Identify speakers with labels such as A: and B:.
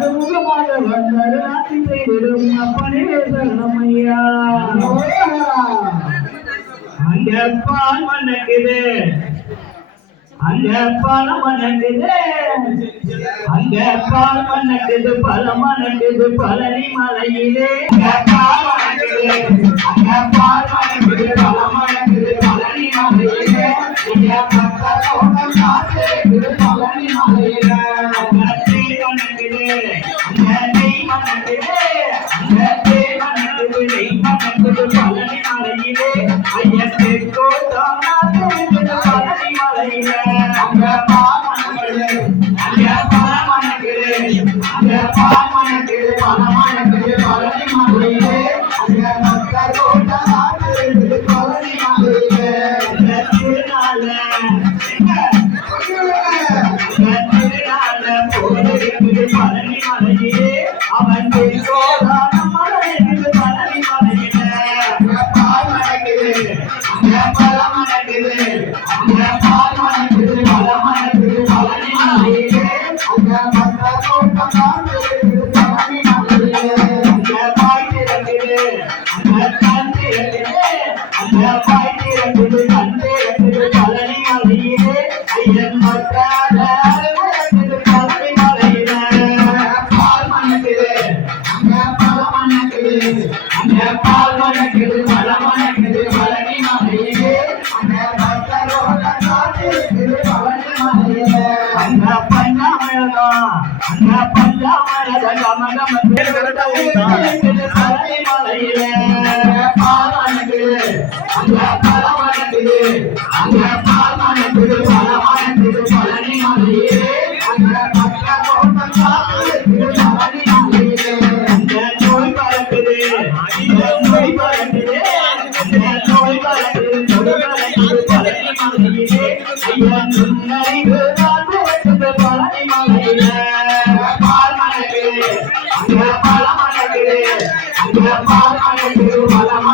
A: ஆறுமுகமாக வந்தாரு செய்திடும் அப்பனே சரணம் ஐயா அங்க பால் மணக்குது அங்க பழம் மணக்குது அங்க பால் மணக்குது பழம் மணக்குது பழனி மலையிலே. அங்க பால் மணக்குது அங்க பால் மணக்குது பழம் மணக்குது பழனி மலையிலே பழனி மலையிலே. அங்க நெய் மணக்குது திருக்கோதான அங்க பால் மணக்குது பழம் மணக்குது பழனி மலையிலே. அங்க மக்களோட காத்திருக்குது பழனி மலையிலே. அங்க பஞ்சாமிழகம் அங்க பஞ்சாமிழகம் கமகம பழனி மலையிலே. பால் மணக்குது அங்க பழம் மணக்குது அங்க பால் மணக்குது பால் மணக்குது அங்க பால் மணக்குது பழம்